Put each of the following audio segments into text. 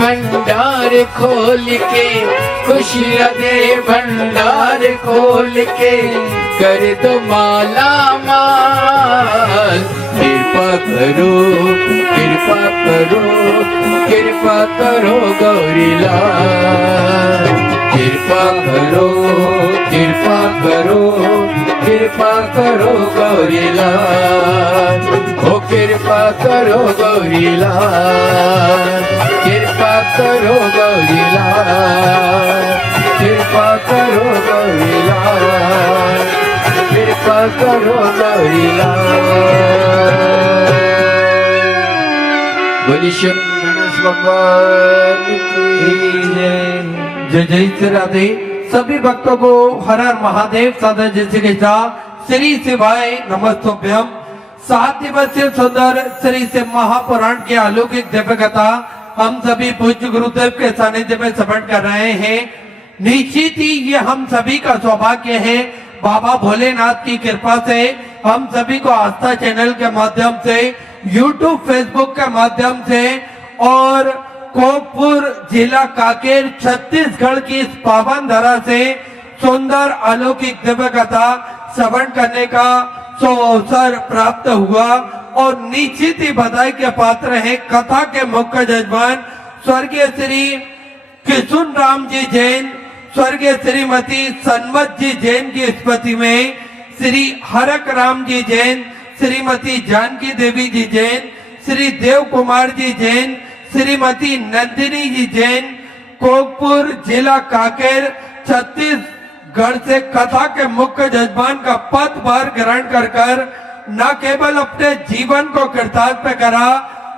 भंडार खोल के, खुशियाँ दे भंडार खोल के, कर दो माला माल। कृपा करो, कृपा करो, कृपा करो गौरी लाल। कृपा करो, कृपा करो, कृपा करो गौरी लाल। ओ कृपा करो गौरी लाल, कृपा करो गौरी लाल, कृपा करो गौरी लाल, कृपा करो गौरी लाल। बोली शंकर गणेश भगवान की जय। जय जय श्री राधे। सभी भक्तों को हर हर महादेव सादर जैसे के साथ श्री शिवाय नमस्तुभ्यम। 7 दिवसीय सुंदर श्री शिव महापुराण के अलौकिक दिव्य कथा हम सभी पूज्य गुरुदेव के सानिध्य में श्रवण कर रहे हैं। निश्चित ही ये हम सभी का सौभाग्य है। बाबा भोलेनाथ की कृपा से हम सभी को आस्था चैनल के माध्यम से, यूट्यूब फेसबुक के माध्यम से और कोकपुर जिला कांकेर छत्तीसगढ़ की इस पावन धरा से सुंदर अलौकिक दिव्य कथा श्रवण करने का अवसर प्राप्त हुआ। और निश्चित ही बधाई के पात्र हैं कथा के मुख्य जजमान स्वर्गीय श्री किशुन राम जी जैन, स्वर्गीय श्रीमती सन्मत जी जैन की स्मृति में श्री हरक राम जी जैन, श्रीमती जानकी देवी जी जैन, श्री देव कुमार जी जैन, श्रीमती नंदिनी जी जैन, कोकपुर जिला कांकेर छत्तीसगढ़ से कथा के मुख्य जजमान का पदभार ग्रहण कर न केवल अपने जीवन को कृतार्थ करा,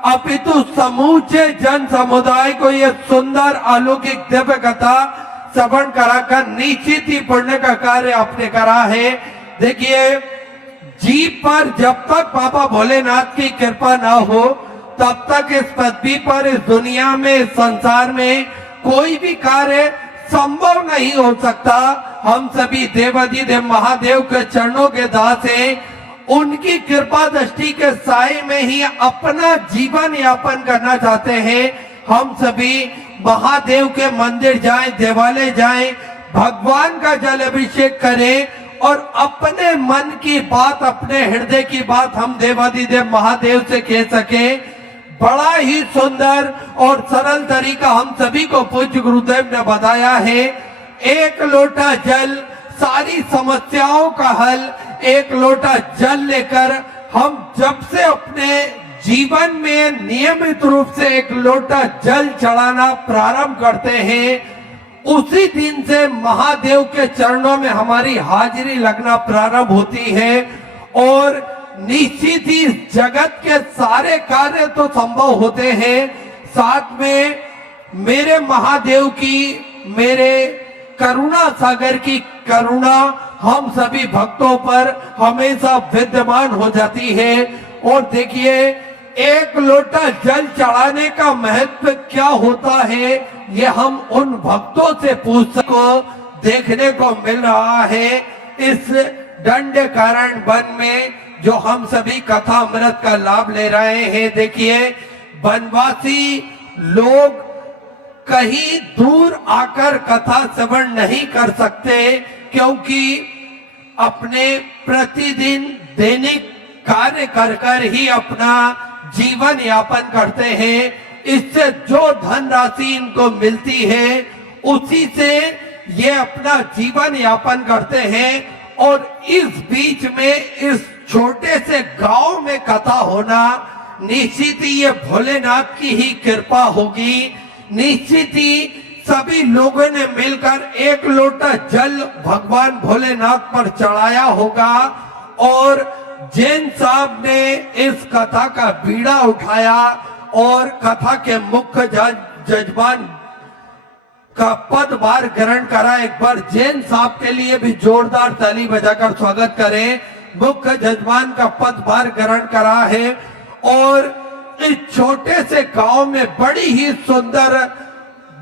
अपितु समूचे जन समुदाय को यह सुंदर अलौकिक दिव्य कथा श्रवण कराकर निश्चित ही पुण्य का कार्य आपने करा है। देखिए, जीव पर जब तक बाबा भोलेनाथ की कृपा ना हो तब तक इस पृथ्वी पर, इस दुनिया में, इस संसार में कोई भी कार्य संभव नहीं हो सकता। हम सभी देवाधिदेव महादेव के चरणों के दास हैं। उनकी कृपा दृष्टि के साए में ही अपना जीवन यापन करना चाहते हैं। हम सभी महादेव के मंदिर जाएं, देवालय जाएं, भगवान का जल अभिषेक करें और अपने मन की बात, अपने हृदय की बात हम देवाधिदेव महादेव से कह सके। बड़ा ही सुंदर और सरल तरीका हम सभी को पूज्य गुरुदेव ने बताया है। एक लोटा जल सारी समस्याओं का हल। एक लोटा जल लेकर हम जब से अपने जीवन में नियमित रूप से एक लोटा जल चढ़ाना प्रारंभ करते हैं, उसी दिन से महादेव के चरणों में हमारी हाजिरी लगना प्रारंभ होती है। और निश्चित ही जगत के सारे कार्य तो संभव होते हैं, साथ में मेरे महादेव की, मेरे करुणा सागर की करुणा हम सभी भक्तों पर हमेशा विद्यमान हो जाती है। और देखिए, एक लोटा जल चढ़ाने का महत्व क्या होता है, ये हम उन भक्तों से पूछ सको देखने को मिल रहा है इस दंडकारण्य वन में, जो हम सभी कथा अमृत का लाभ ले रहे हैं। देखिए, वनवासी लोग कहीं दूर आकर कथा श्रवण नहीं कर सकते, क्योंकि अपने प्रतिदिन दैनिक कार्य कर ही अपना जीवन यापन करते हैं। इससे जो धनराशि इनको मिलती है उसी से ये अपना जीवन यापन करते हैं। और इस बीच में इस छोटे से गांव में कथा होना, निश्चित ही ये भोलेनाथ की ही कृपा होगी। निश्चित ही सभी लोगों ने मिलकर एक लोटा जल भगवान भोलेनाथ पर चढ़ाया होगा और जैन साहब ने इस कथा का बीड़ा उठाया और कथा के मुख्य जजमान का पदभार ग्रहण करा। एक बार जैन साहब के लिए भी जोरदार ताली बजाकर स्वागत करें। मुख्य जजमान का पदभार ग्रहण करा है और इस छोटे से गांव में बड़ी ही सुंदर,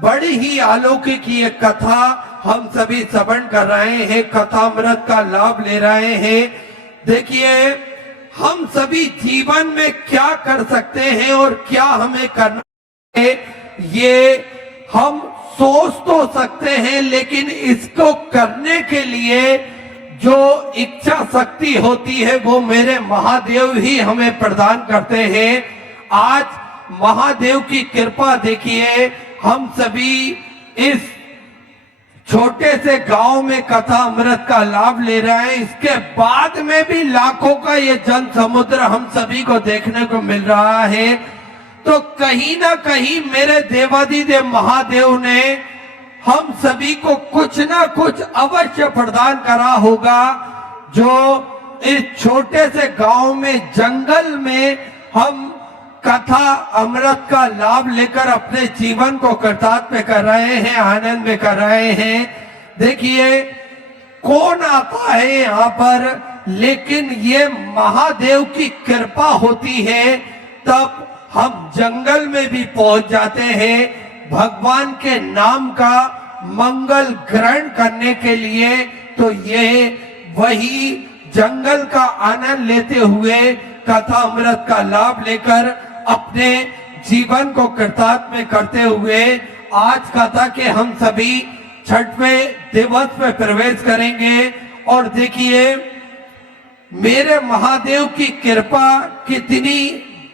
बड़ी ही अलौकिक ये कथा हम सभी श्रवण कर रहे हैं, कथा अमृत का लाभ ले रहे हैं। देखिए, हम सभी जीवन में क्या कर सकते हैं और क्या हमें करना है, ये हम सोच तो सकते हैं, लेकिन इसको करने के लिए जो इच्छा शक्ति होती है वो मेरे महादेव ही हमें प्रदान करते हैं। आज महादेव की कृपा देखिए, हम सभी इस छोटे से गांव में कथा अमृत का लाभ ले रहे हैं। इसके बाद में भी लाखों का ये जन समुद्र हम सभी को देखने को मिल रहा है। तो कहीं ना कहीं मेरे देवाधिदेव महादेव ने हम सभी को कुछ ना कुछ अवश्य प्रदान करा होगा, जो इस छोटे से गांव में जंगल में हम कथा अमृत का लाभ लेकर अपने जीवन को कृतार्थ कर रहे हैं, आनंद में कर रहे हैं। देखिए कौन आता है यहाँ पर, लेकिन ये महादेव की कृपा होती है, तब हम जंगल में भी पहुंच जाते हैं भगवान के नाम का मंगल ग्रहण करने के लिए। तो ये वही जंगल का आनंद लेते हुए कथा अमृत का लाभ लेकर अपने जीवन को कृतार्थ में करते हुए आज कथा के हम सभी छठवें दिवस में प्रवेश करेंगे। और देखिए मेरे महादेव की कृपा कितनी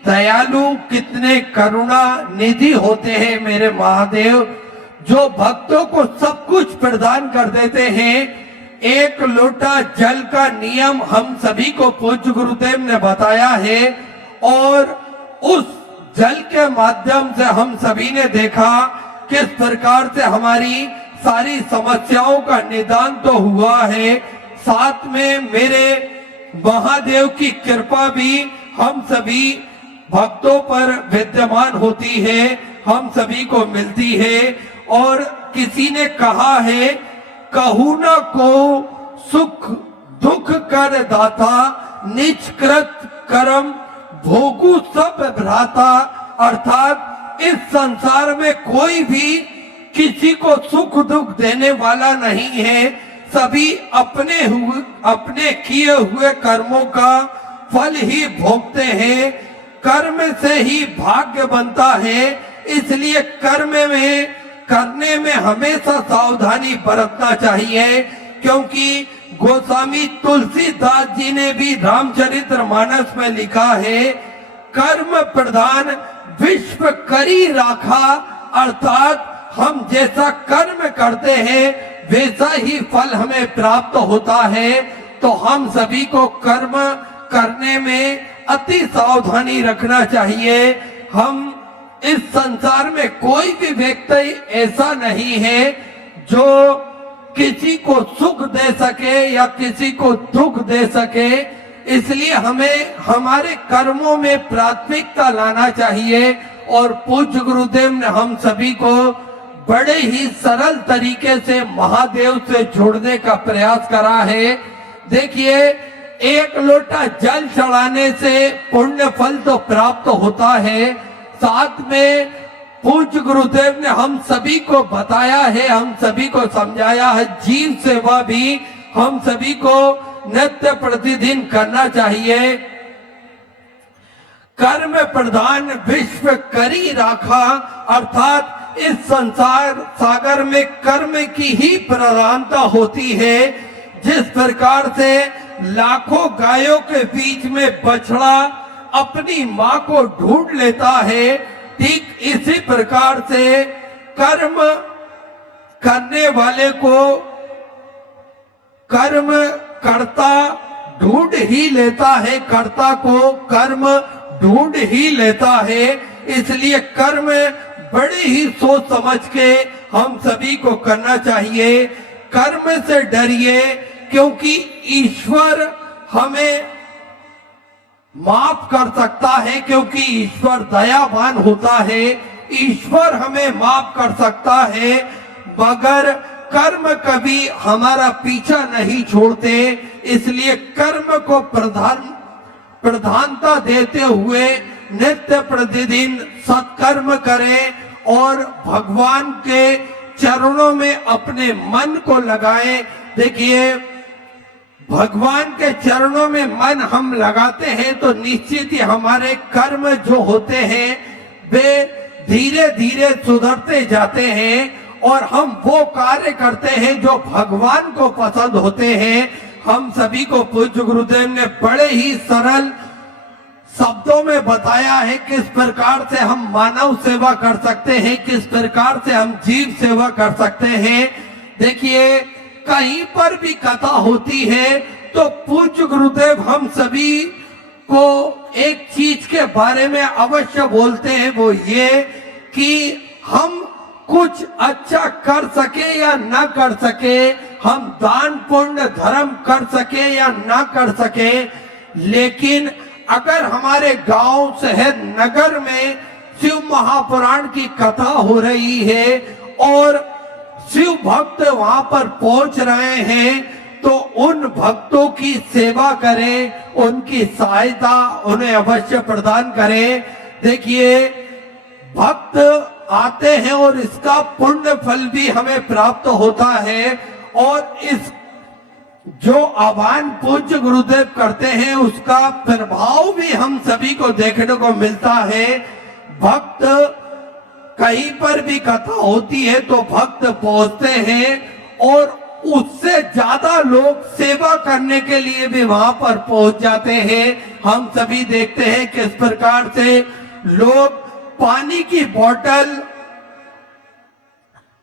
दयालु, कितने करुणा निधि होते हैं मेरे महादेव, जो भक्तों को सब कुछ प्रदान कर देते हैं। एक लोटा जल का नियम हम सभी को पूज्य गुरुदेव ने बताया है, और उस जल के माध्यम से हम सभी ने देखा किस प्रकार से हमारी सारी समस्याओं का निदान तो हुआ है, साथ में मेरे महादेव की कृपा भी हम सभी भक्तों पर विद्यमान होती है, हम सभी को मिलती है। और किसी ने कहा है, कहू न को सुख दुख कर दाता, निज कृत कर्म भोगु सब भ्राता। अर्थात इस संसार में कोई भी किसी को सुख दुख देने वाला नहीं है, सभी अपने किए हुए कर्मों का फल ही भोगते हैं। कर्म से ही भाग्य बनता है, इसलिए कर्म में करने में हमेशा सावधानी बरतना चाहिए, क्योंकि गोस्वामी तुलसीदास जी ने भी रामचरितमानस में लिखा है, कर्म प्रधान विश्व करी राखा। अर्थात हम जैसा कर्म करते हैं वैसा ही फल हमें प्राप्त होता है। तो हम सभी को कर्म करने में अति सावधानी रखना चाहिए। हम इस संसार में कोई भी व्यक्ति ऐसा नहीं है जो किसी को सुख दे सके या किसी को दुख दे सके, इसलिए हमें हमारे कर्मों में प्राथमिकता लाना चाहिए। और पूज्य गुरुदेव ने हम सभी को बड़े ही सरल तरीके से महादेव से जोड़ने का प्रयास करा है। देखिए एक लोटा जल चढ़ाने से पुण्य फल तो प्राप्त होता है, साथ में पूज्य गुरुदेव ने हम सभी को बताया है, हम सभी को समझाया है, जीव सेवा भी हम सभी को नित्य प्रतिदिन करना चाहिए। कर्म प्रधान विश्व करी राखा। अर्थात इस संसार सागर में कर्म की ही प्रधानता होती है। जिस प्रकार से लाखों गायों के बीच में बछड़ा अपनी माँ को ढूंढ लेता है, ठीक इसी प्रकार से कर्म करने वाले को कर्म कर्ता ढूंढ ही लेता है, कर्ता को कर्म ढूंढ ही लेता है। इसलिए कर्म बड़े ही सोच समझ के हम सभी को करना चाहिए। कर्म से डरिए, क्योंकि ईश्वर हमें माफ कर सकता है, क्योंकि ईश्वर दयावान होता है। ईश्वर हमें माफ कर सकता है, मगर कर्म कभी हमारा पीछा नहीं छोड़ते। इसलिए कर्म को प्रधानता देते हुए नित्य प्रतिदिन सत्कर्म करें और भगवान के चरणों में अपने मन को लगाएं। देखिए भगवान के चरणों में मन हम लगाते हैं तो निश्चित ही हमारे कर्म जो होते हैं वे धीरे धीरे सुधरते जाते हैं और हम वो कार्य करते हैं जो भगवान को पसंद होते हैं। हम सभी को पूज्य गुरुदेव ने बड़े ही सरल शब्दों में बताया है किस प्रकार से हम मानव सेवा कर सकते हैं, किस प्रकार से हम जीव सेवा कर सकते हैं। देखिए, कहीं पर भी कथा होती है तो पूज्य गुरुदेव हम सभी को एक चीज के बारे में अवश्य बोलते हैं, वो ये कि हम कुछ अच्छा कर सके या ना कर सके, हम दान पुण्य धर्म कर सके या ना कर सके, लेकिन अगर हमारे गांव शहर नगर में शिव महापुराण की कथा हो रही है और शिव भक्त वहां पर पहुंच रहे हैं तो उन भक्तों की सेवा करें, उनकी सहायता उन्हें अवश्य प्रदान करें। देखिए, भक्त आते हैं और इसका पुण्य फल भी हमें प्राप्त होता है और इस जो आह्वान पूज्य गुरुदेव करते हैं उसका प्रभाव भी हम सभी को देखने को मिलता है। भक्त कहीं पर भी कथा होती है तो भक्त पहुंचते हैं और उससे ज्यादा लोग सेवा करने के लिए भी वहां पर पहुंच जाते हैं। हम सभी देखते हैं किस प्रकार से लोग पानी की बोतल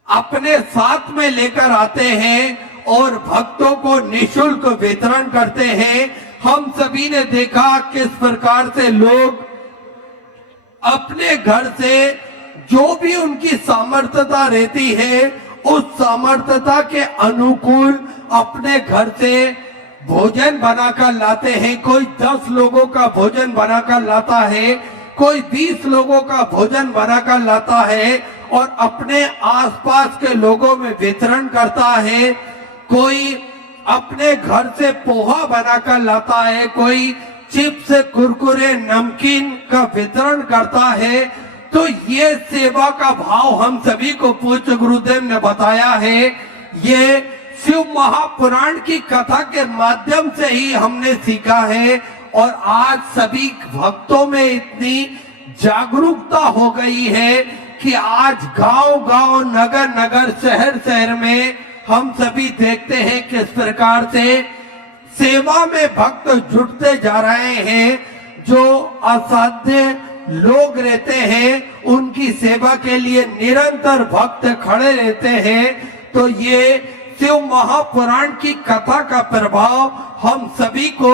अपने साथ में लेकर आते हैं और भक्तों को निशुल्क वितरण करते हैं। हम सभी ने देखा किस प्रकार से लोग अपने घर से जो भी उनकी सामर्थ्यता रहती है उस सामर्थ्यता के अनुकूल अपने घर से भोजन बनाकर लाते हैं। कोई 10 लोगों का भोजन बनाकर लाता है, कोई 20 लोगों का भोजन बनाकर लाता है और अपने आसपास के लोगों में वितरण करता है। कोई अपने घर से पोहा बनाकर लाता है, कोई चिप्स कुरकुरे नमकीन का वितरण करता है। तो ये सेवा का भाव हम सभी को पूज्य गुरुदेव ने बताया है। ये शिव महापुराण की कथा के माध्यम से ही हमने सीखा है और आज सभी भक्तों में इतनी जागरूकता हो गई है कि आज गांव-गांव, नगर-नगर, शहर-शहर में हम सभी देखते हैं किस प्रकार से सेवा में भक्त जुटते जा रहे हैं। जो असाध्य लोग रहते हैं उनकी सेवा के लिए निरंतर भक्त खड़े रहते हैं। तो ये शिव महापुराण की कथा का प्रभाव हम सभी को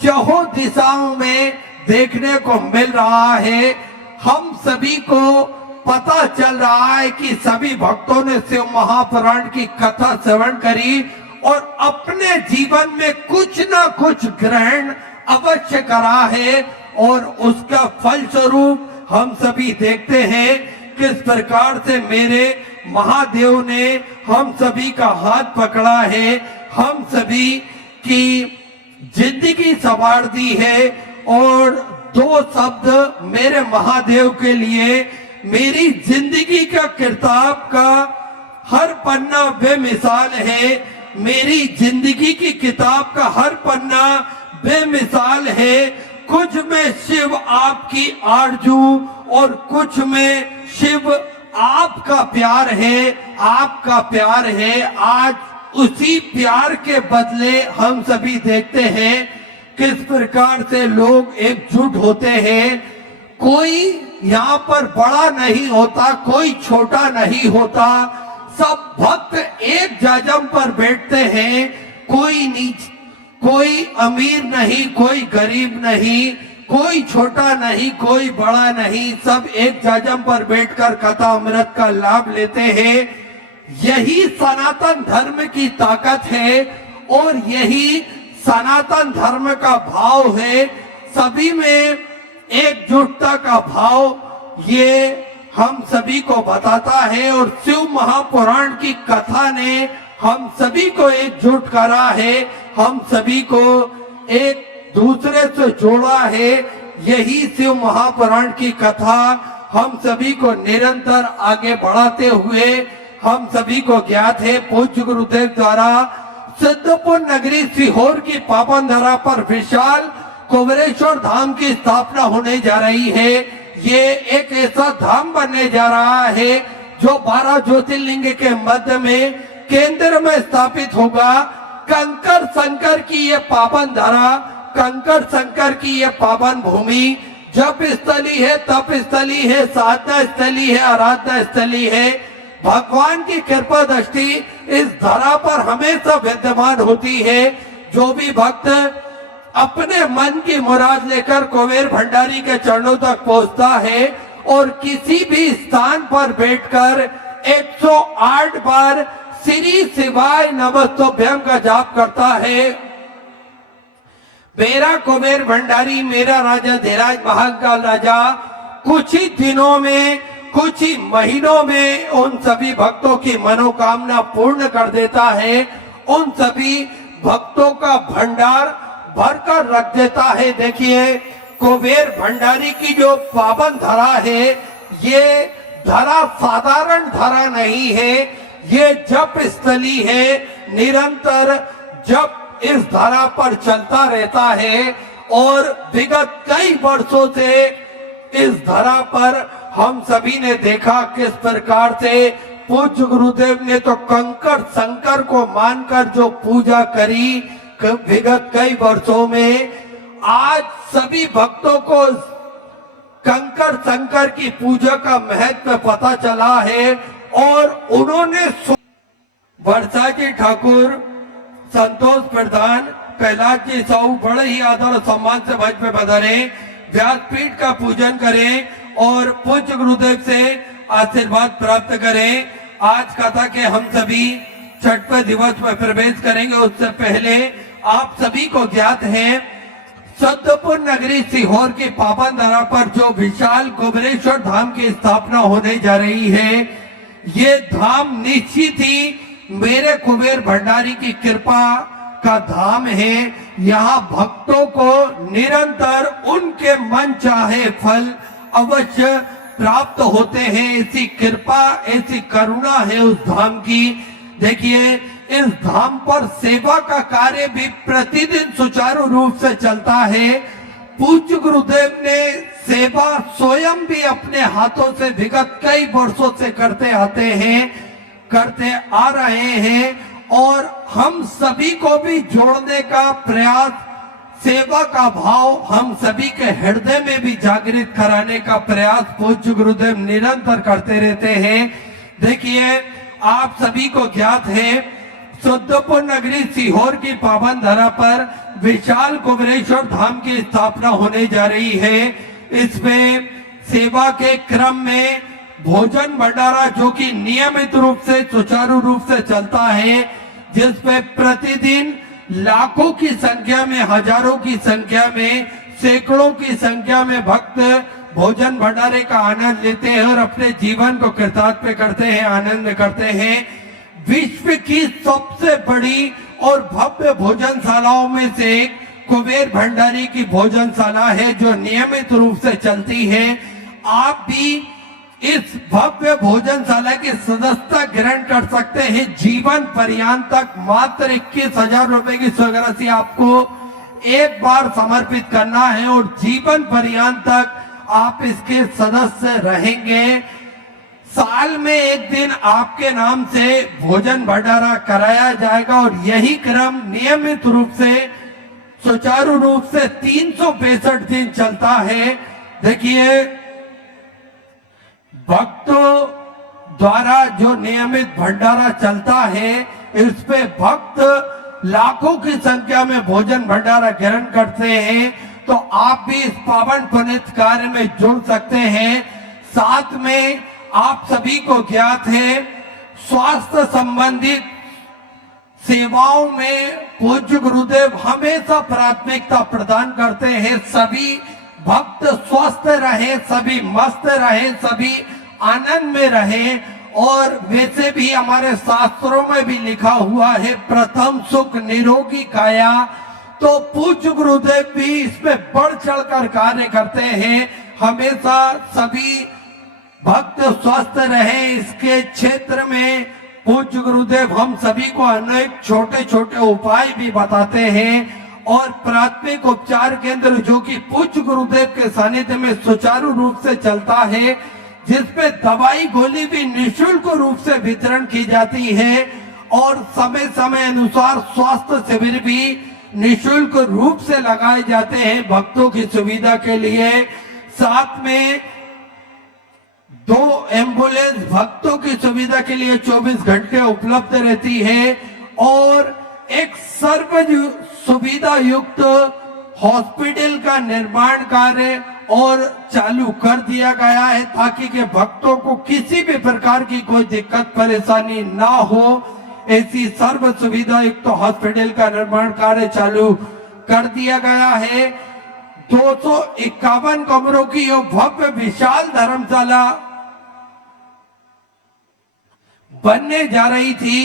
चहुं दिशाओं में देखने को मिल रहा है। हम सभी को पता चल रहा है कि सभी भक्तों ने शिव महापुराण की कथा श्रवण करी और अपने जीवन में कुछ ना कुछ ग्रहण अवश्य करा है और उसका फलस्वरूप हम सभी देखते हैं किस प्रकार से मेरे महादेव ने हम सभी का हाथ पकड़ा है, हम सभी की जिंदगी संवार दी है। और 2 शब्द मेरे महादेव के लिए, मेरी जिंदगी का किताब का हर पन्ना बेमिसाल है, मेरी जिंदगी की किताब का हर पन्ना बेमिसाल है। कुछ में शिव आपकी आरजू और कुछ में शिव आपका प्यार है, आपका प्यार है। आज उसी प्यार के बदले हम सभी देखते हैं किस प्रकार से लोग एकजुट होते हैं। कोई यहाँ पर बड़ा नहीं होता, कोई छोटा नहीं होता, सब भक्त एक जाजम पर बैठते हैं। कोई नीच, कोई अमीर नहीं, कोई गरीब नहीं, कोई छोटा नहीं, कोई बड़ा नहीं, सब एक जाजम पर बैठकर कथा अमृत का लाभ लेते हैं। यही सनातन धर्म की ताकत है और यही सनातन धर्म का भाव है। सभी में एकजुटता का भाव ये हम सभी को बताता है और शिव महापुराण की कथा ने हम सभी को एकजुट करा है, हम सभी को एक दूसरे से जोड़ा है। यही शिव महापुराण की कथा हम सभी को निरंतर आगे बढ़ाते हुए हम सभी को ज्ञात है पूज्य गुरुदेव द्वारा सिद्धपुर नगरी सीहोर की पावन धरा पर विशाल कुबेरेश्वर धाम की स्थापना होने जा रही है। ये एक ऐसा धाम बनने जा रहा है जो 12 ज्योतिर्लिंग के मध्य में केंद्र में स्थापित होगा। कंकर संकर की ये पावन धरा, कंकर संकर की ये पावन भूमि जप स्थली है, तप स्थली है, साधना स्थली है, आराधना स्थली है। भगवान की कृपा दृष्टि इस धरा पर हमेशा विद्यमान होती है। जो भी भक्त अपने मन की मुराद लेकर कुबेर भंडारी के चरणों तक पहुंचता है और किसी भी स्थान पर बैठकर 108 बार श्री शिवाय नमस्तुभ्यम का जाप करता है, मेरा कुबेर भंडारी, मेरा राजा धीराज महाकाल राजा कुछ ही दिनों में, कुछ ही महीनों में उन सभी भक्तों की मनोकामना पूर्ण कर देता है। उन सभी भक्तों का भंडार भरकर रख देता है। देखिए, कुबेर भंडारी की जो पावन धरा है, ये धरा साधारण धरा नहीं है, ये जप स्थली है। निरंतर जप इस धरा पर चलता रहता है और विगत कई वर्षों से इस धरा पर हम सभी ने देखा किस प्रकार से पूज्य गुरुदेव ने तो कंकर संकर को मानकर जो पूजा करी विगत कई वर्षों में, आज सभी भक्तों को कंकर संकर की पूजा का महत्व पता चला है और उन्होंने वर्षा जी ठाकुर, संतोष प्रधान, कैलाश जी साहू बड़े ही आदर और सम्मान से मंच में पधारे, व्यासपीठ का पूजन करें और पूज्य गुरुदेव से आशीर्वाद प्राप्त करें। आज कथा के हम सभी छठवें दिवस में प्रवेश करेंगे। उससे पहले आप सभी को ज्ञात है, सतपुर नगरी सीहोर की पावन धरा पर जो विशाल कुबेरेश्वर धाम की स्थापना होने जा रही है, ये धाम निश्चित ही मेरे कुबेर भंडारी की कृपा का धाम है। यहाँ भक्तों को निरंतर उनके मन चाहे फल अवश्य प्राप्त होते हैं। ऐसी कृपा, ऐसी करुणा है उस धाम की। देखिए, इस धाम पर सेवा का कार्य भी प्रतिदिन सुचारू रूप से चलता है। पूज्य गुरुदेव ने सेवा स्वयं भी अपने हाथों से विगत कई वर्षों से करते आते हैं, करते आ रहे हैं और हम सभी को भी जोड़ने का प्रयास, सेवा का भाव हम सभी के हृदय में भी जागृत कराने का प्रयास पूज्य गुरुदेव निरंतर करते रहते हैं। देखिए, आप सभी को ज्ञात है, सतपुर नगरी सीहोर की पावन धरा पर विशाल कुबेरेश्वर धाम की स्थापना होने जा रही है। इसमें सेवा के क्रम में भोजन भंडारा जो कि नियमित रूप से सुचारू रूप से चलता है, जिसपे प्रतिदिन लाखों की संख्या में, हजारों की संख्या में, सैकड़ों की संख्या में भक्त भोजन भंडारे का आनंद लेते हैं और अपने जीवन को कृतार्थ करते हैं, आनंद करते हैं। विश्व की सबसे बड़ी और भव्य भोजनशालाओं में से एक कुबेर भंडारी की भोजनशाला है जो नियमित रूप से चलती है। आप भी इस भव्य भोजनशाला की सदस्यता ग्रहण कर सकते हैं। जीवन पर्यंत तक मात्र 21,000 रुपए की स्वीकृति आपको एक बार समर्पित करना है और जीवन पर्यंत तक आप इसके सदस्य रहेंगे। साल में एक दिन आपके नाम से भोजन भंडारा कराया जाएगा और यही क्रम नियमित रूप से सुचारू रूप से 365 दिन चलता है। देखिए, भक्तों द्वारा जो नियमित भंडारा चलता है, इस पे भक्त लाखों की संख्या में भोजन भंडारा ग्रहण करते हैं। तो आप भी इस पावन पुनित कार्य में जुड़ सकते हैं। साथ में आप सभी को ज्ञात है, स्वास्थ्य संबंधित सेवाओं में पूज्य गुरुदेव हमेशा प्राथमिकता प्रदान करते हैं। सभी भक्त स्वस्थ रहे, सभी मस्त रहे, सभी आनंद में रहे। और वैसे भी हमारे शास्त्रों में भी लिखा हुआ है, प्रथम सुख निरोगी काया। तो पूज्य गुरुदेव भी इसमें बढ़ चढ़कर कार्य करते हैं। हमेशा सभी भक्त स्वस्थ रहे, इसके क्षेत्र में पूज्य गुरुदेव हम सभी को अनेक छोटे छोटे उपाय भी बताते हैं और प्राथमिक उपचार केंद्र जो कि पूज्य गुरुदेव के सानिध्य में सुचारू रूप से चलता है, जिसपे दवाई गोली भी निःशुल्क रूप से वितरण की जाती है और समय समय अनुसार स्वास्थ्य शिविर भी निःशुल्क रूप से लगाए जाते हैं भक्तों की सुविधा के लिए। साथ में 2 एम्बुलेंस भक्तों की सुविधा के लिए 24 घंटे उपलब्ध रहती है और एक सर्व सुविधा युक्त हॉस्पिटल का निर्माण कार्य और चालू कर दिया गया है ताकि के भक्तों को किसी भी प्रकार की कोई दिक्कत परेशानी ना हो। ऐसी सर्व सुविधा युक्त हॉस्पिटल का निर्माण कार्य चालू कर दिया गया है। 251 कमरों की यह भव्य विशाल धर्मशाला बनने जा रही थी।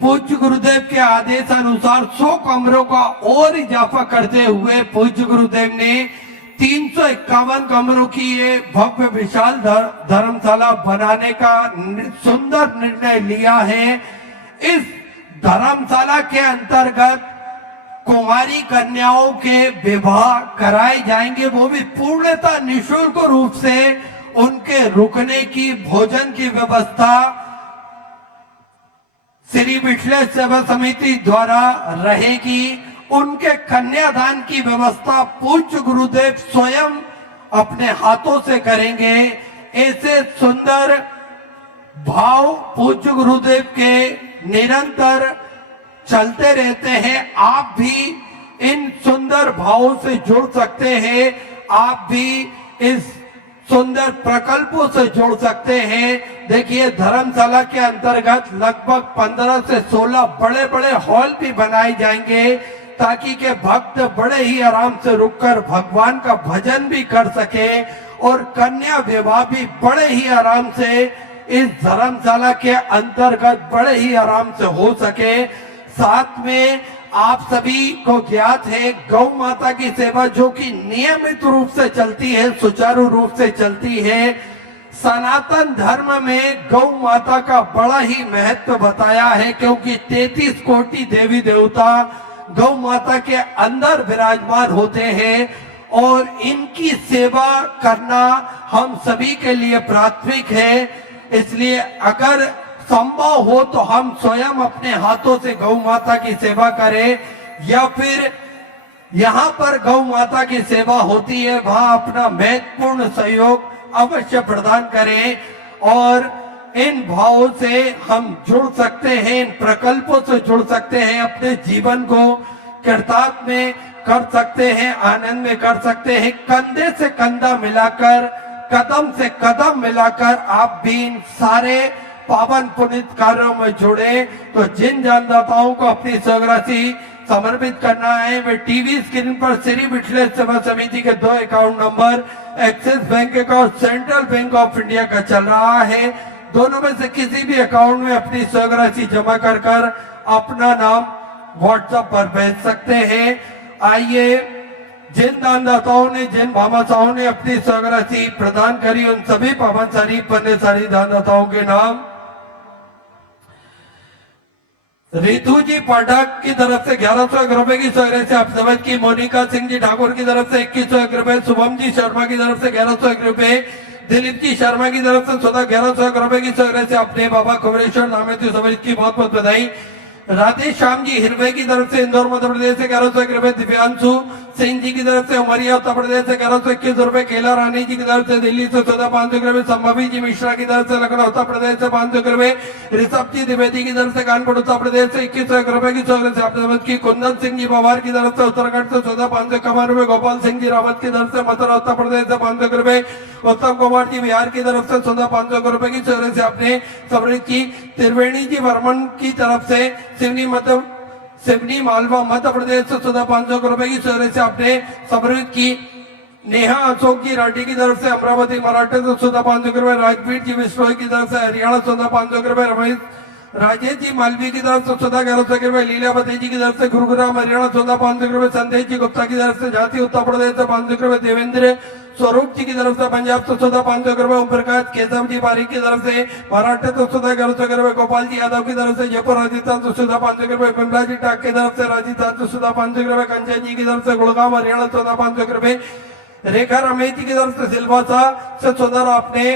पूज्य गुरुदेव के आदेश अनुसार 100 कमरों का और इजाफा करते हुए पूज्य गुरुदेव ने 351 कमरों की ये भव्य विशाल धर्मशाला बनाने का सुंदर निर्णय लिया है। इस धर्मशाला के अंतर्गत कुंवारी कन्याओं के विवाह कराए जाएंगे, वो भी पूर्णतः निःशुल्क रूप से। उनके रुकने की, भोजन की व्यवस्था श्री विठलेश सेवा समिति द्वारा रहेगी। उनके कन्यादान की व्यवस्था पूज्य गुरुदेव स्वयं अपने हाथों से करेंगे। ऐसे सुंदर भाव पूज्य गुरुदेव के निरंतर चलते रहते हैं। आप भी इन सुंदर भावों से जुड़ सकते हैं, आप भी इस सुंदर प्रकल्पों से जुड़ सकते हैं। देखिए, धर्मशाला के अंतर्गत लगभग 15 से 16 बड़े बड़े हॉल भी बनाए जाएंगे ताकि के भक्त बड़े ही आराम से रुककर भगवान का भजन भी कर सके और कन्या विवाह भी बड़े ही आराम से इस धर्मशाला के अंतर्गत बड़े ही आराम से हो सके। साथ में आप सभी को ज्ञात है, गौ माता की सेवा जो कि नियमित रूप से चलती है, सुचारू रूप से चलती है। सनातन धर्म में गौ माता का बड़ा ही महत्व बताया है क्योंकि 33 कोटि देवी देवता गौ माता के अंदर विराजमान होते हैं और इनकी सेवा करना हम सभी के लिए प्राथमिक है। इसलिए अगर संभव हो तो हम स्वयं अपने हाथों से गौ माता की सेवा करें या फिर यहाँ पर गौ माता की सेवा होती है वहां अपना महत्वपूर्ण सहयोग अवश्य प्रदान करें और इन भावों से हम जुड़ सकते हैं, इन प्रकल्पों से जुड़ सकते हैं, अपने जीवन को कृतार्थ में कर सकते हैं, आनंद में कर सकते हैं। कंधे से कंधा मिलाकर, कदम से कदम मिलाकर आप भी इन सारे पावन पुनित कार्यों में जुड़े। तो जिन दानदाताओं को अपनी सहराशि समर्पित करना है वे टीवी स्क्रीन पर श्री विठलेश सेवा समिति के 2 अकाउंट नंबर एक्सिस बैंक का और सेंट्रल बैंक ऑफ इंडिया का चल रहा है। दोनों में से किसी भी अकाउंट में अपनी सहराशि जमा कर अपना नाम व्हाट्सएप पर भेज सकते हैं। आइए, जिन दानदाताओं ने, जिन भामाशाहों ने अपनी सहराशि प्रदान करी उन सभी पावनशाली पुण्यशाली दानदाताओं के नाम रितु जी पाठक की तरफ से 1101 रुपए की सहराशि आप समझ की, मोनिका सिंह जी ठाकुर की तरफ से 2101 रुपए, शुभम जी शर्मा की तरफ से 1101 रुपए, दिलीप जी शर्मा की तरफ से 1101 रुपए की सहराशि अपने बाबा कुमरेश्वर नामेती समझ की बहुत बहुत बधाई। राधे श्याम जी हिरवे की तरफ से इंदौर मध्य प्रदेश से 1101 रुपए, दिव्यांशु सिंह जी की तरफ से उमरिया उत्तर प्रदेश से 1121 रुपए, केला रानी जी की तरफ से दिल्ली से 500 रुपए, संभवी जी मिश्रा की तरफ से लखनऊ उत्तर प्रदेश से 500 रुपए, ऋषभ जी द्विवेदी की तरफ से कानपुर उत्तर प्रदेश से 2101 रुपए की सहराशि आप समझ की, कुंदन सिंह जी पवार की तरफ से उत्तराखंड से 551 रुपए, गोपाल सिंह जी रावत की तरफ से मथुरा उत्तर प्रदेश से 500 रुपए, उत्तम कुमार जी बिहार की तरफ से 500 रुपए की सहराशि आपने समृद्ध की, त्रिवेणी जी वर्मन की तरफ से सिवनी मालवा मध्य प्रदेश से 500 रुपए की सहराशि आपने समृद्ध की, नेहा अशोक जी राठी की तरफ से अमरावती मराठे से 500 रुपए, राजवीर जी विश्नोई की तरफ से हरियाणा 500 रुपए, राजेश जी मालवी की तरफ से 14 रुपए, लीलावती जी की तरफ से गुरुग्राम हरियाणा 14 रुपए, संदेश जी गुप्ता की तरफ से झांसी उत्तर प्रदेश से 5 रुपए, देवेंद्र स्वरूप जी की तरफ से पंजाब से 14 रुपए, ओम प्रकाश केशव जी बारिक की तरफ से महाराष्ट्र से 14 रुपए, गोपाल जी यादव की तरफ से जयपुर राजस्थान से 5 रुपए, बिमला जी टाक की तरफ से राजस्थान से 5 रुपए, कंचन जी की तरफ से गुड़गांव हरियाणा 5 रुपए, रेखा रमेश जी की तरफ से सिलवासा से 14 आपने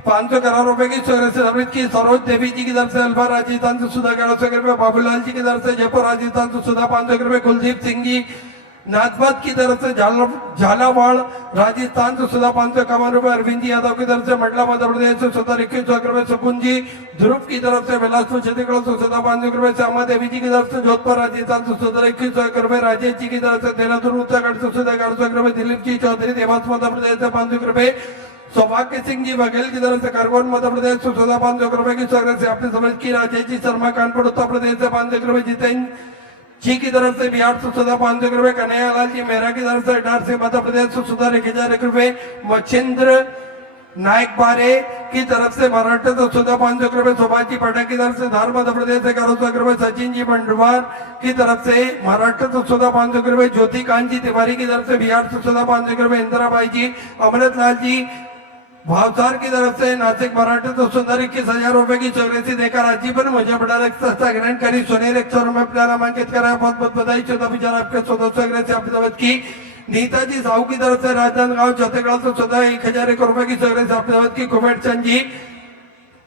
500 करोड़ रुपए की सर्विस की, सरोज देवी जी की तरफ से अल्फा राजस्थान से 11 रुपए, बाबूलाल जी की तरफ से जयपुर राजस्थान से 5 रुपए, कुलदीप सिंह जी नाथपत की तरफ से झालावाड़ राजस्थान से 551 रुपए, अरविंद जी यादव की तरफ से मंडला मध्य प्रदेश से 21 रुपए, सुकुन जी ध्रुव की तरफ से बिलासपुर छत्तीसगढ़ से 5 रुपए, श्यामा देवी जी की तरफ से जोधपुर राजस्थान से 21 रुपए, राजेश जी की तरफ से देहरादून उत्तराखंड से 11 रुपए, दिलीप जी चौधरी देवास मध्य प्रदेश से 5 रुपए, सौभाग्य सिंह जी बघेल की तरफ से खरगोन मध्य प्रदेश से 5 रुपए की सर्विस से आपने समझ की, राजेश जी शर्मा कानपुर उत्तर प्रदेश से 5 रुपए, जितेंद्र जी की तरफ से बिहार से 5 रुपए, कन्हैयालाल जी मेहरा की तरफ से इटार से मध्य प्रदेश से 1000 रुपए, मच्छिंद्र नायक बारे की तरफ से महाराष्ट्र से 5 रुपए, सुभाष जी पाठक की तरफ से धार मध्य प्रदेश से 11 रुपए, सचिन जी मंडवार की तरफ से महाराष्ट्र से 5 रुपए, ज्योति कांत जी तिवारी की तरफ से बिहार से 5 रुपए, इंदिराबाई जी अमृत लाल जी भावसार की तरफ से नासिक मराठा तो सुंदर 21,000 रुपए की चौकसी देकर आजीवन मुझे बड़ा सस्ता ग्रहण करी, सोनेर 100 रुपए अपना नामांकित कराया, बहुत बहुत बधाई, 14 विचार आपके 1400 से आपकी दावत की, नीताजी साहू की तरफ से राजनांदगांव छत्तीसगढ़ से 1001 रुपए की चौकसी आपकी दावत की, कुबेर चंद जी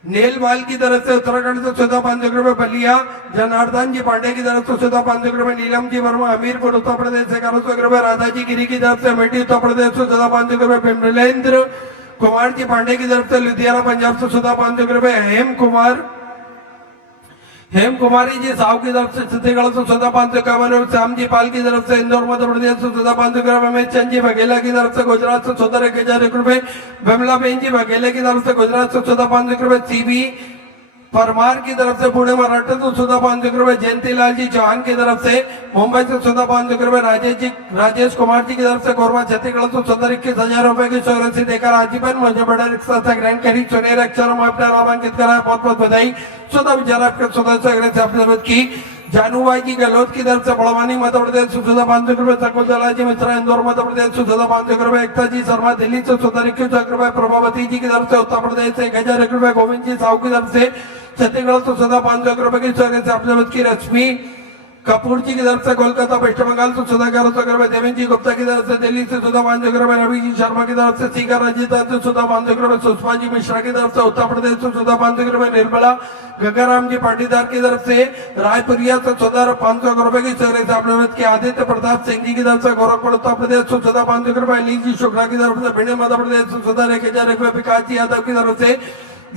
नेलवाल की तरफ से उत्तराखंड से 5 रुपए, बलिया जनार्दन जी पांडे की तरफ से 5 रुपए, नीलम जी वर्मा हमीरपुर उत्तर प्रदेश से 1100 रुपए, राधा जी गिरी की तरफ से अमेठी उत्तर प्रदेश से 5 रुपए, बिमलेंद्र कुमार जी पांडे की तरफ से लुधियाना पंजाब से 5 रुपए, हेम कुमारी जी साहू की तरफ से छत्तीसगढ़ से 551 रुपए, श्याम जी पाल की तरफ से इंदौर मध्य प्रदेश से 5 रुपए, अमित चंद जी बघेला की तरफ से गुजरात से 1,1000 रुपए, बिमला बेन जी बघेले की तरफ से गुजरात से 5 रुपए, सीबी परमार की तरफ से पुणे महाराष्ट्र से 5 रुपए, जयंतीलाल जी चौहान की तरफ से मुंबई से 5 रुपए, राजेश कुमार जी की तरफ से कोरबा छत्तीसगढ़ से 21,000 रुपए की चौरसी देकर आजीवन मुझे बड़ा रिक्शा से ग्रहण करी, सोनेर अक्षरों में अपना नामांकित कराया, बहुत बहुत बधाई, 14 विचार आपके 1400 से आपने जरूरत की, जानूबाई जी गहलोत की तरफ से बड़वानी मध्य प्रदेश से 5 रुपए, शकुंतला जी मिश्रा इंदौर मध्य प्रदेश से 5 रुपए, एकता जी शर्मा दिल्ली से 21 रुपए, प्रभावती जी की तरफ से उत्तर प्रदेश से 1000 रुपए, गोविंद जी साहू की तरफ से छत्तीसगढ़ से 5 रुपए की चौकसी से आपने की, रश्मि कपूर जी की तरफ से कोलकाता पश्चिम बंगाल से 1100 रुपए, देवेंद्र जी गुप्ता की तरफ से दिल्ली से 5 रुपए, रवि जी शर्मा की तरफ से सीकर राजस्थान से 5 रुपए, सुषमा जी मिश्रा की तरफ से उत्तर प्रदेश से 5 रुपए, निर्मला गंगाराम जी पाटीदार की तरफ से रायपुरिया से 500 रुपए की चौकसी से आपने की, आदित्य प्रताप सिंह जी की तरफ से गोरखपुर उत्तर प्रदेश से 5 रुपए, अली जी शुक्ला की तरफ से भिंड मध्य प्रदेश से 1000 रुपए, विकास जी यादव की तरफ से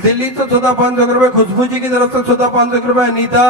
दिल्ली से 500 रुपए, खुशबू जी की तरफ से 500 रुपए, अनीता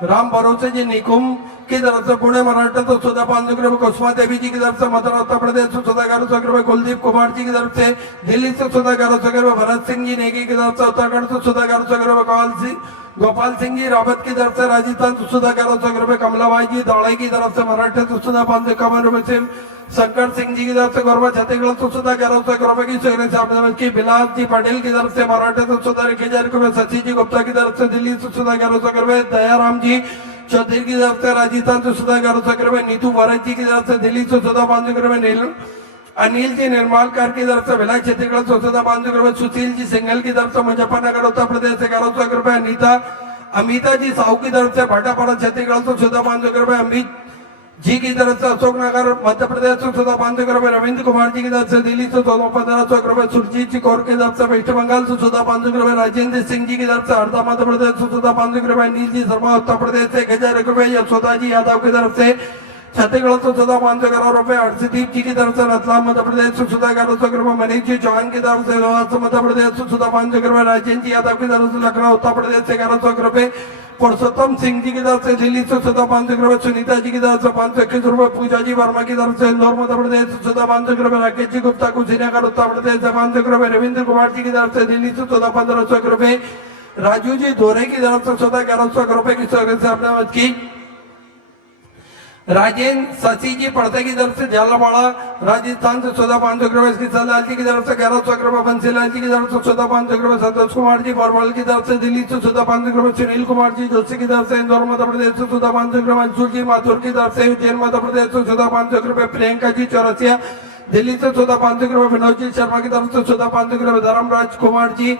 राम भरोसे जी निकुम की तरफ से पुणे महाराष्ट्र से 500 रुपए, कुसुमा देवी जी की तरफ से मथुरा उत्तर प्रदेश से 1100 रुपए, कुलदीप कुमार जी की तरफ से दिल्ली से 1100 रुपए, भरत सिंह जी नेगी की तरफ से उत्तराखंड से 1100 रुपए, गोपाल सिंह जी रावत की तरफ से राजस्थान से 1100 रुपए, कमलाबाई जी दौड़ाई की तरफ से महाराष्ट्र से 551 रुपए से शंकर सिंह जी की तरफ से गौरव छत्तीसगढ़ से 1100 रुपए की चौकसी आपने की, बिलास जी पटेल की तरफ से महाराष्ट्र से 1000 रुपए, शशि जी गुप्ता की तरफ से दिल्ली से 1100 रुपए, दयाराम जी चौधरी की तरफ से राजस्थान से 1100 रुपए, नीतू भारत जी की तरफ से दिल्ली से 500 रुपए, अनिल जी निर्मालकर की तरफ से भिलाई छत्तीसगढ़ से 500 रुपए, सुशील जी सिंगल की तरफ से मुजफ्फरनगर उत्तर प्रदेश से 1100 रुपए, अमिता जी साहू की तरफ से भाटापाड़ा छत्तीसगढ़ से 500 रुपए, अमित जी की तरफ से अशोकनगर मध्य प्रदेश से 500 रुपए, रविंद्र कुमार जी की तरफ से दिल्ली से 1500 रुपए, सुरजीत जी कौर की तरफ से वेस्ट बंगाल से 500 रुपए, राजेंद्र सिंह जी की तरफ से हरदा मध्य प्रदेश से 500 रुपए, अनिल जी शर्मा उत्तर प्रदेश से 1000 रुपए, यशोदा जी यादव की तरफ से छत्तीसगढ़ से 500 करोड़ रुपए, हर्षदीप जी की तरफ से रतलाम मध्य प्रदेश से 1100 रुपए, मनीष जी चौहान की तरफ से लोहार मध्य प्रदेश से 500 रुपए, राजेंद्र जी यादव की तरफ से लखनऊ उत्तर प्रदेश से 1100 रुपए, पुरुषोत्तम सिंह जी की तरफ से दिल्ली से 500 रुपए, सुनीता जी की तरफ से 521 रुपए, पूजा जी वर्मा की तरफ से इंदौर मध्य प्रदेश से 500 रुपए, राकेश जी गुप्ता कुशीनगर उत्तर प्रदेश से 500 रुपए, रविंद्र कुमार जी की तरफ से दिल्ली से 1500 रुपए, राजू जी दोरे की तरफ से 1100 रुपए की चौकसी से आपने मत की, राजेंद्र शशि जी पड़ते की तरफ से झालावाड़ा राजस्थान से 14,500 रुपए, इसकी सलाल जी की तरफ से 1100 रुपए, बंसीलाल जी की तरफ से 14,500 रुपए, संतोष कुमार जी बोरवाल की तरफ से दिल्ली से 14,500 रुपए, सुनील कुमार जी जोशी की तरफ से इंदौर मध्य प्रदेश से 14,500 रुपए, मंसूर जी माथुर की तरफ से उज्जैन मध्य प्रदेश से 14,500 रुपए, प्रियंका जी चौरसिया दिल्ली से 14,500 रुपए, विनोद जी शर्मा की तरफ से 14,500 रुपए, धर्मराज कुमार जी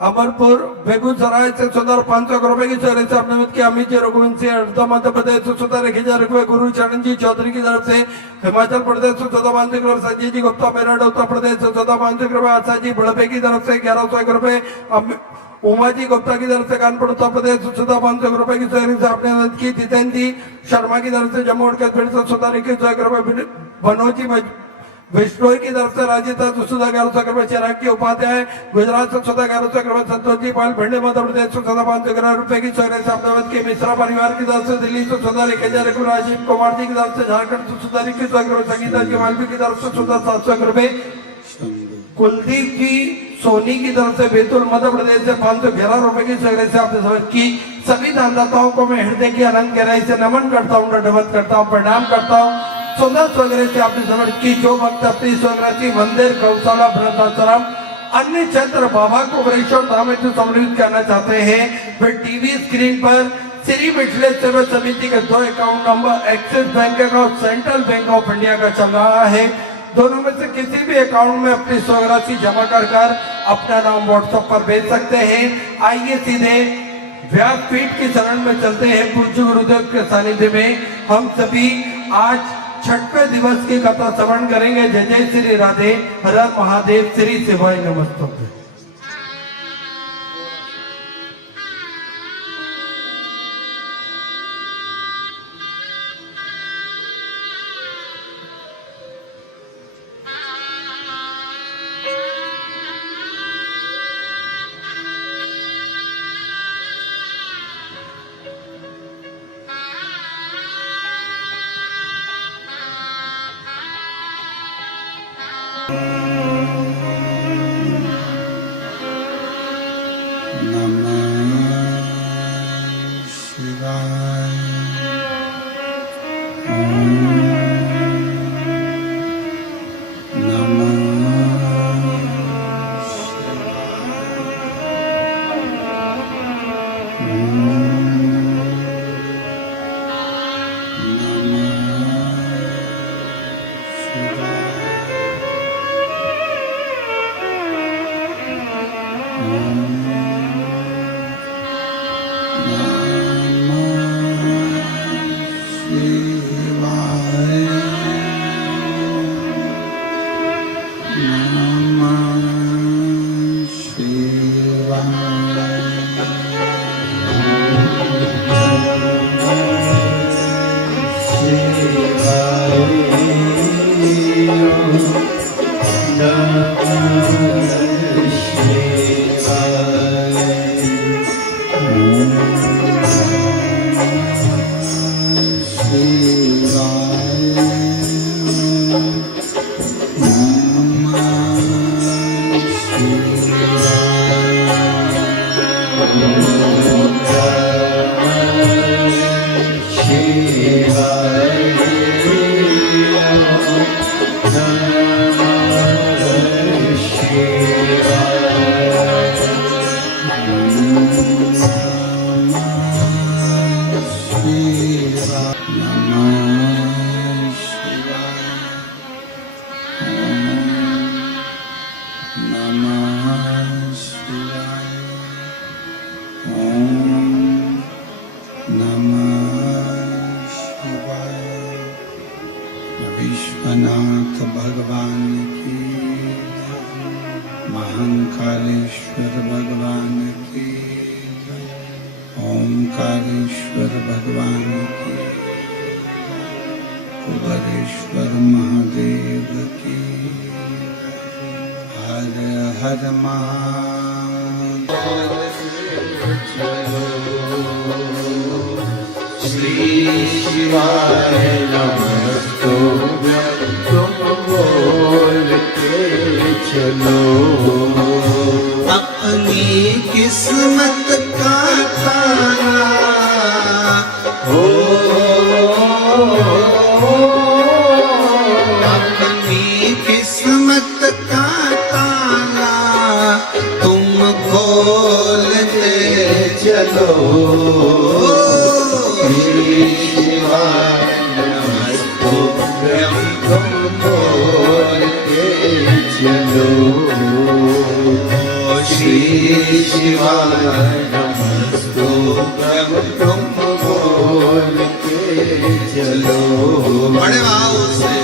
अमरपुर बेगूसराय से 14,500 रुपए की चोरी से अपने मत के अमित जी रघुवंश सिंह हरदा मध्य प्रदेश से 14,000 रुपए, गुरु चरण जी चौधरी की तरफ से हिमाचल प्रदेश से 14,500 रुपए, संजय जी गुप्ता मेरठ उत्तर प्रदेश से 14,500 रुपए, आशा जी बड़पे की तरफ से 1,100 रुपए, उमा जी गुप्ता की तरफ से कानपुर उत्तर प्रदेश से 14,500 रुपए की चोरी से अपने मत की जितेंद्र जी शर्मा की तरफ से जम्मू और कश्मीर से 14,100 रुपए, मनोज जी विष्णु की तरफ से राजस्थान से 14,1100 रुपए, चिराग की उपाध्याय गुजरात से 14,1100 रुपए, संतोष जी पाल भिंडी मध्य प्रदेश से 14,500 रुपए की चोरी से अहमदाबाद के मिश्रा परिवार की तरफ से दिल्ली से 14,100 रुपए, राजीव कुमार जी की तरफ से झारखंड से 14,21 रुपए, संगीता जी मालवी की तरफ से 14,700 रुपए, कुलदीप जी सोनी की तरफ से बैतूल मध्य प्रदेश से 511 रुपए की चोरी से आपने समझ की सभी दानदाताओं को मैं हृदय की अनंत गहराई से नमन करता हूँ, दंडवत करता हूँ, प्रणाम करता हूँ। सुंदर स्वग्रह से आपने समझ की जो भक्त अपनी स्वग्रह मंदिर गौशाला वृद्धाश्रम अन्य क्षेत्र बाबा को वैष्णव धाम में जो सम्मिलित करना चाहते हैं वे टीवी स्क्रीन पर श्री मिथिलेश सेवा समिति के 2 अकाउंट नंबर एक्सिस बैंक का और सेंट्रल बैंक ऑफ इंडिया का चल रहा है। दोनों में से किसी भी अकाउंट में अपनी स्वराशि जमा कर अपना नाम व्हाट्सएप पर भेज सकते हैं। आइए सीधे व्यासपीठ की शरण में चलते हैं। पूज्य गुरुदेव के सानिध्य में हम सभी आज छठवें दिवस की कथा श्रवण करेंगे। जय जय श्री राधे, हर हर महादेव, श्री शिवाय नमस्तुभ्यं। विश्वनाथ भगवान की, महाकालेश्वर भगवान की, ओंकारेश्वर भगवान की, कुबेरेश्वर महादेव की, हर हर महादेव। श्री शिवाय नमस्तुभ्यं, तुम बोल के चलो। अपनी किस्मत का तारा हो खोलते चलो श्री शिवाय नमस्तुभ्यं तुम बोलते चलो श्री शिवाय नमस्तुभ्यं तुम बोलते चलो। बड़े भाव से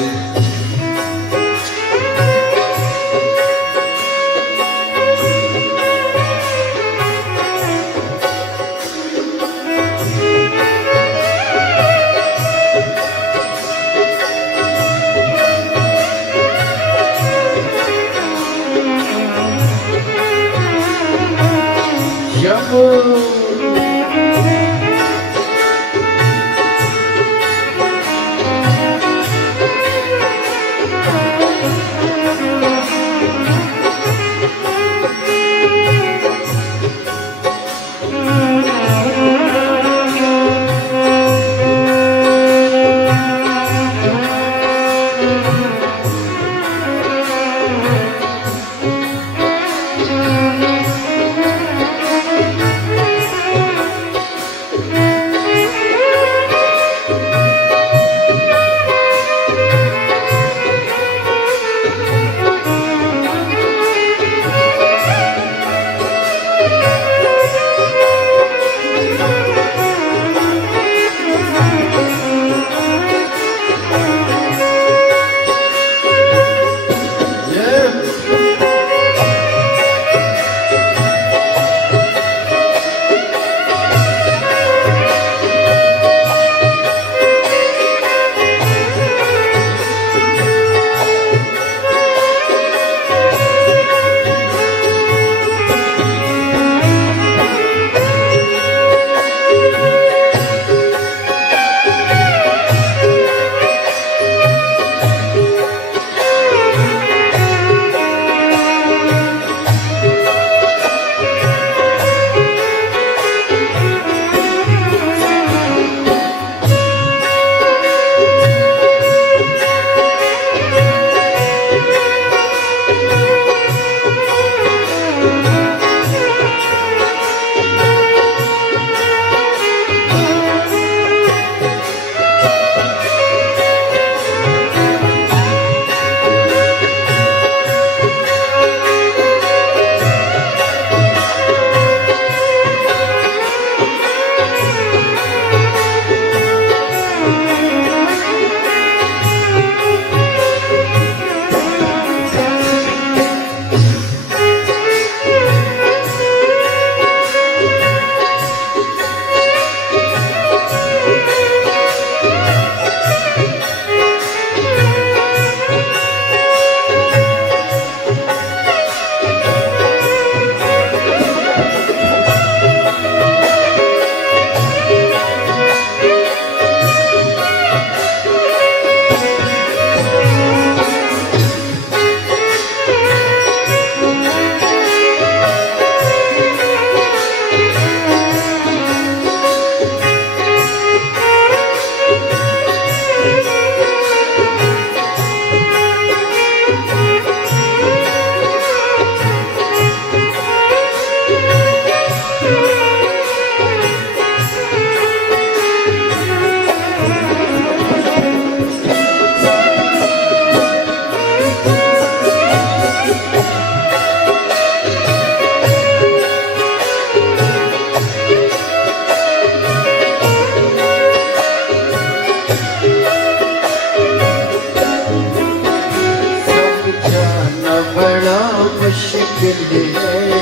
मुश्किल है,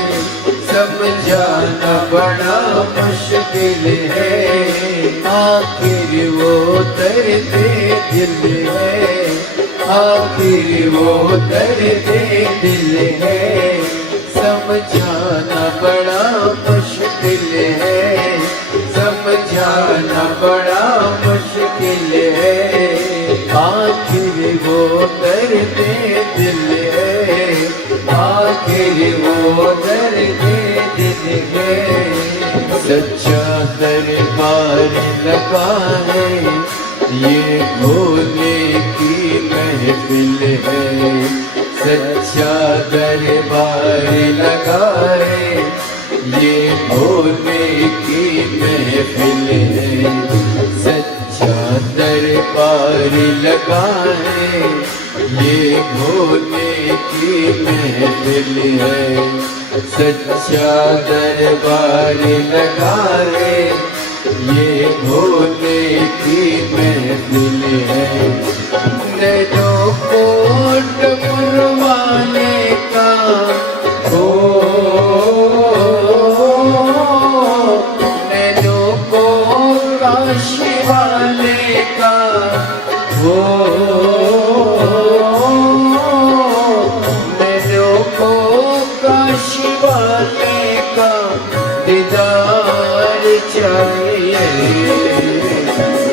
समझाना बड़ा मुश्किल है। आखिर वो दर्द दिल है, आखिर वो दर्द दिल है। समझाना बड़ा मुश्किल है, समझाना बड़ा मुश्किल है। आखिर वो दर्द दिल है, आखिर वो दर्द दिल है। सच्चा दरबार लगा है, ये भोले की महफिल है। सच्चा दरबार लगा है, होने की महफिल है, सच्चा दरबार लगा रे, ये होने की महफिल है। नैनों को टमरवाने का हो, नैनों को काशी वाले का हो, नैनों को काशी वाले का दीदार चाहिए,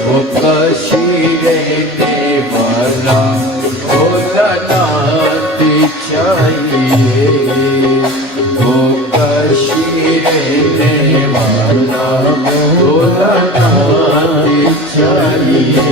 वो काशी रहने वाला भोला नाथ चाहिए, वो काशी रहने वाला भोला नाथ चाहिए।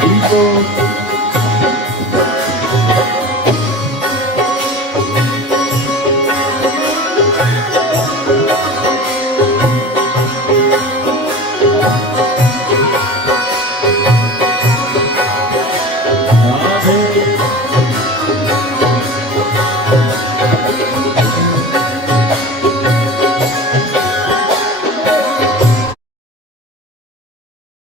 People